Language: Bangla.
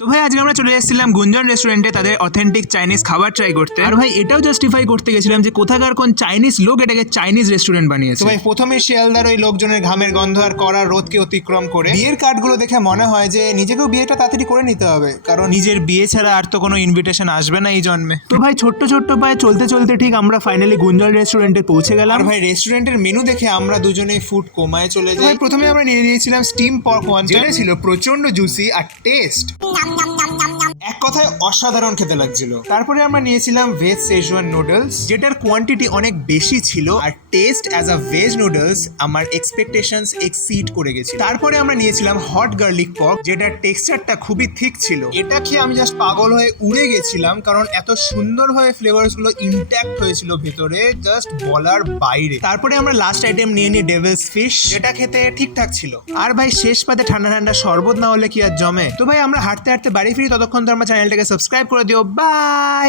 তো ভাই আজকে আমরা চলে এসেছিলাম গুঞ্জন রেস্টুরেন্টে তাদের অথেন্টিক চাইনিজ খাবার ট্রাই করতে। আর ভাই এটাও জাস্টিফাই করতে গেছিলাম যে কোথাকার কোন চাইনিজ লোক এটাকে চাইনিজ রেস্টুরেন্ট বানিয়েছে। তো ভাই প্রথমে শিয়ালদার ওই লোকজনের ঘামের গন্ধ আর কড়া রোদকে অতিক্রম করে বিয়ের কার্ডগুলো দেখে মনে হয় যে নিজেকেও বিয়েটা তাড়াতাড়ি করে নিতে হবে, কারণ নিজের বিয়ে ছাড়া আর তো কোনো ইনভিটেশন আসবে না এই জন্মে। তো ভাই ছোট্ট ছোট্ট পায়ে চলতে চলতে ঠিক আমরা ফাইনালি গুঞ্জন রেস্টুরেন্টে পৌঁছে গেলাম। আর ভাই রেস্টুরেন্টের মেনু দেখে আমরা দুজনেই ফুড কোমায় চলে যাই। ভাই প্রথমে আমরা নিয়ে নিয়েছিলাম স্টিম পর্ক ওয়ান, যেটা ছিল প্রচন্ড জুসি আর টেস্ট এক কথায় অসাধারণ খেতে লাগছিল। তারপরে আমরা নিয়েছিলাম ভেজ শেজওয়ান নুডলস, যেটার কোয়ান্টিটি অনেক বেশি ছিল আর test as a veg noodles আমার এক্সপেকটেশনস এক্সিড করে গেছিল। তারপরে আমরা নিয়েছিলাম হট গার্লিক পক, যেটার টেক্সচারটা খুবই থিক ছিল। এটা খেয়ে আমি জাস্ট পাগল হয়ে উড়ে গেছিলাম, কারণ এত সুন্দরভাবে ফ্লেভারস গুলো ইনট্যাক্ট হয়েছিল ভেতরে, জাস্ট বলার বাইরে। তারপরে আমরা লাস্ট আইটেম নিয়ে নিই ডেভিলস ফিশ, যেটা খেতে ঠিকঠাক ছিল। আর ভাই শেষ পাতে ঠান্ডা ঠান্ডা শরবত না হলে কি আর জমে। তো ভাই আমরা হাঁটতে হাঁটতে বাড়ি ফিরি, ততক্ষণ তো আমার চ্যানেলটাকে সাবস্ক্রাইব করে দিও। বাই।